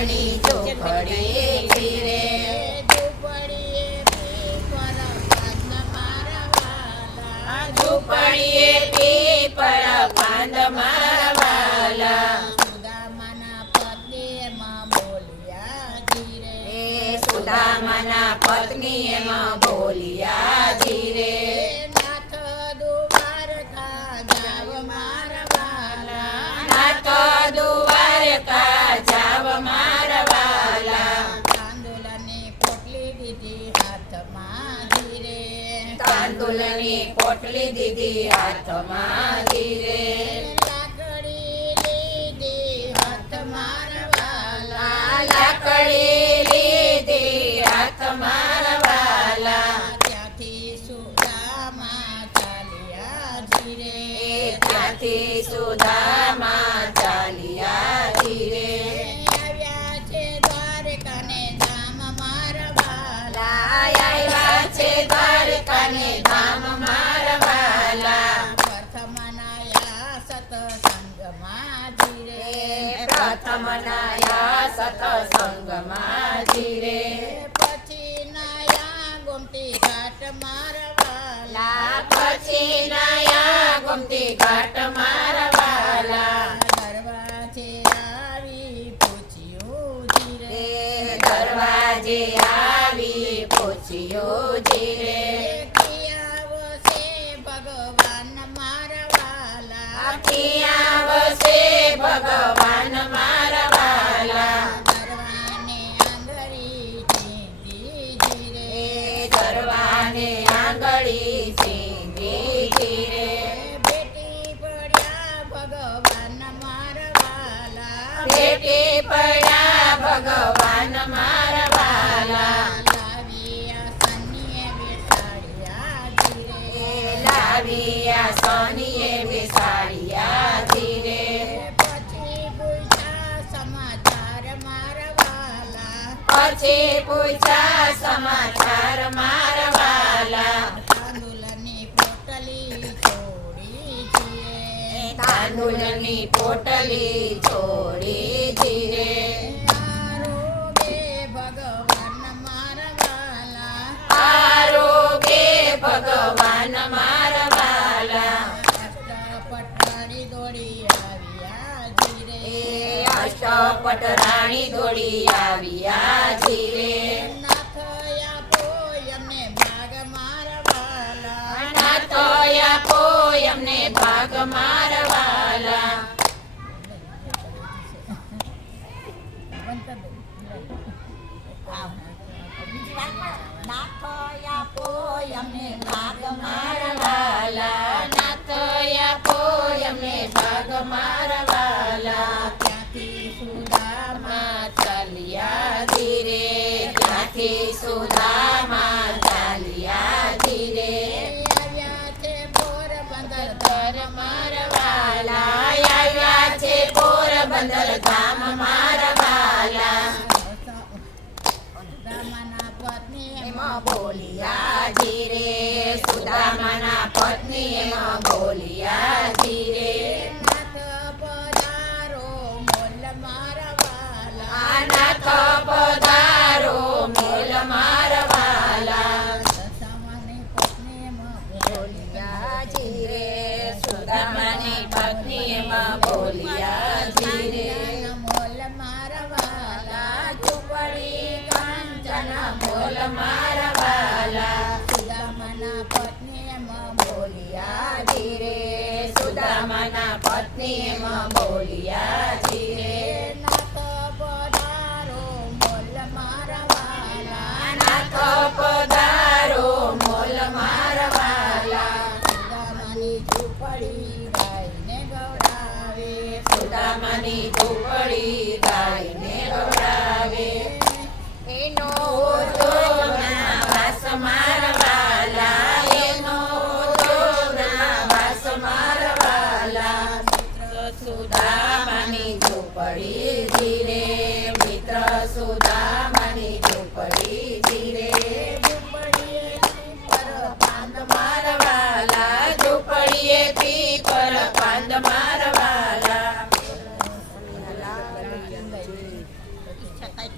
સુદામાની ઝૂંપડી ધીરે ઝૂંપડીએ પીપળ પાંદ મારા વાલા સુદામાના પત્ની એમાં બોલ્યા ધીરે સુદામાના પત્ની એમાં બોલ્યા ધીરે નાથ દ્વારકા જાવ મારા વાલા નાથ દ્વારકા જાવ મારા વાલા તાંદુલની પોટલી દીધી હાથમાં ધીરે તાંદુલની પોટલી દીધી હાથમાં ધીરે લાકડી લીધી હાથ મારા વાલા લાકડી લીધી હાથ મારા વાલા ત્યાંથી સુદામા ચાલ્યા ધીરે ત્યાંથી સુદામા ચાલ્યા ધીરે આવ્યા છે દ્વારકાને ધામ મારા વાલા આવ્યા છે દ્વારકાને ધામ મારા વાલા પ્રથમ નાયા સતસંગમાં ધીરે પ્રથમ નાયા સતસંગમાં ધીરે પછી નાયા ગોમતી ઘાટ મારા વાલા પછી નાયા ગોમતી ઘાટ મારા વાલા દરવાજે આવી પૂછ્યું ધીરે દરવાજે આવી પૂછ્યું ધીરે આવશે ભગવાન મારા વાલા આવશે ભગવાન મારા વાલા દરવાને આંગળી ચીંધી ધીરે દરવાને આંગળી ચીંધી ધીરે બેટી પડ્યા ભગવાન મારા વાલા ભેટી પડ્યા ભગવાન મારા વાલા લાવ્યા સનિયે બેસાડ્યા લાવ્યા સોનીએ બેસાડ્યા ધીરે ધીરે પછી પૂછ્યા સમાચાર મારા વાલા પછી પૂછ્યા સમાચાર મારા વાલા તાંદુલની પોટલી છોડી ધીરે તાંદુલની પોટલી છોડી ધીરે આરોગે ભગવાન મારા વાલા આરોગે ભગવાન મારા વાલા અષ્ટપટરાણી દોડી આવ્યા ધીરે અષ્ટપટ રાણી દોડી આવ્યા ધીરે નાથ આપો એમને ભાગ મારા વાલા નાથ આપો એમને ભાગ મારા વાલા નાથ આપો એમને ભાગ મારા વાલા નાથ આપો એમને ભાગ મારા વાલા ત્યાંથી સુદામા ચાલ્યા ધીરે ત્યાંથી સુદામા ચાલ્યા ધીરે આવ્યા છે પોરબંદર મારા વાલા આવ્યા છે પોરબંદર ધામ મારા વાલા સુદામાના પત્ની એમાં બોલ્યા ધીરે સુદામાના પત્ની એમાં બોલ્યા ધીરે નાથ પધારો મોલ મારા વાલા નાથ પધારો મોલ મારા વાલા સુદામાની પત્ની એમાં બોલ્યા ધીરે સુદામાની પત્ની એમાં બોલ્યા ધીરે મોલ મારા વાલા ઝૂંપડી કાંચન મોલ મારા વાલા સુદામાના પત્ની એમાં બોલ્યા ધીરે સુદામાના પત્ની એમાં બોલ્યા ધીરે નાથ પધારો મોલ મારા વાલા નાથ પધારો મોલ મારા વાલા સુદામાની ઝૂંપડી ગાયને ગવડાવે સુદામાની ઝૂંપડી ગાયને ગવડાવે એનો જોગના વાસ મારા વાલા એનો જોગના વાસ મારા વાલા સુદામાની ઝૂંપડી ધીરે મિત્ર સુદામાની ઝૂંપડી ધીરે ઝૂંપડીએ પર પાંદ મારા વાલા ઝૂંપડીએ પીપર પાંદ મારા વાલા છતાંય